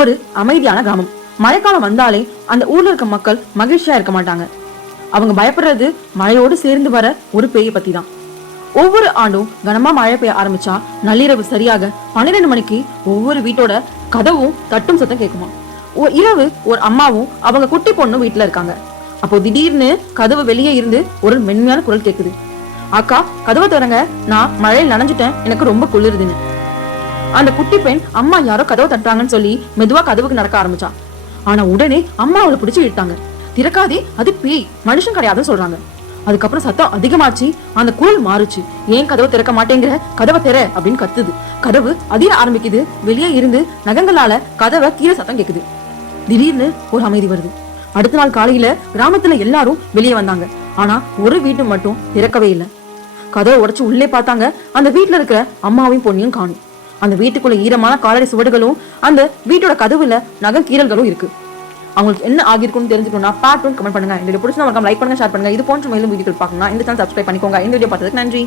ஒரு அமைதியான கிராமம். மழைக்காலம் வந்தாலே அந்த ஊர்ல இருக்க மக்கள் மகிழ்ச்சியா இருக்க மாட்டாங்க. அவங்க பயப்படுறது மழையோடு சேர்ந்து வர ஒரு பேயை பத்தி தான். ஒவ்வொரு ஆண்டும் கனமா மழை பெய்ய ஆரம்பிச்சா நள்ளிரவு சரியாக 12 மணிக்கு ஒவ்வொரு வீட்டோட கதவும் தட்டும் சத்தம் கேட்குமா. இரவு ஒரு அம்மாவும் அவங்க குட்டி பொண்ணும் வீட்டுல இருக்காங்க. அப்போ திடீர்னு கதவு வெளியே இருந்து ஒரு மென்மையான குரல் கேக்குது. அக்கா, கதவை திறங்க, நான் மழையில் நனைஞ்சிட்டேன், எனக்கு ரொம்ப குளிருதுன்னு. அந்த குட்டி பெண் அம்மா யாரோ கதவை தட்டுறாங்கன்னு சொல்லி மெதுவா கதவுக்கு நடக்க ஆரம்பிச்சா. ஆனா உடனே அம்மா அவளை பிடிச்சு இழுத்தாங்க. திறக்காதே, அது பேய், மனுஷன் கிடையாதுன்னு சொல்றாங்க. அதுக்கப்புறம் சத்தம் அதிகமாச்சு. அந்த குரல் மாறுச்சு. ஏன் கதவை திறக்க மாட்டேங்கிற, கதவை திற அப்படின்னு கத்துது. கதவு அதிர ஆரம்பிக்குது. வெளியே இருந்து நகங்களால கதவை கீழே சத்தம் கேக்குது. திடீர்னு ஒரு அமைதி வருது. அடுத்த நாள் காலையில கிராமத்துல எல்லாரும் வெளியே வந்தாங்க. ஆனா ஒரு வீட்டு மட்டும் திறக்கவே இல்லை. கதவை உடைச்சு உள்ளே பார்த்தாங்க. அந்த வீட்டுல இருக்கிற அம்மாவையும் பொண்ணையும் காணும். அந்த வீட்டுக்குள்ள ஈரமான காலடி சுவடுகளும் அந்த வீட்டோட கதவுல நகை கீறல்களும் இருக்கு. அவங்களுக்கு என்ன ஆகிருக்கும்னு தெரிஞ்சுக்கணும்னா பார்ட் 1 கமெண்ட் பண்ணுங்க. இந்த வீடியோ பிடிச்சா லைக் பண்ணுங்க, ஷேர் பண்ணுங்க. இது போன்ற மேலும் வீடியோக்கள் பார்க்கணும்னா இந்த சேனல் சப்ஸ்கிரைப் பண்ணிக்கோங்க. இந்த வீடியோ பார்த்ததுக்கு நன்றி.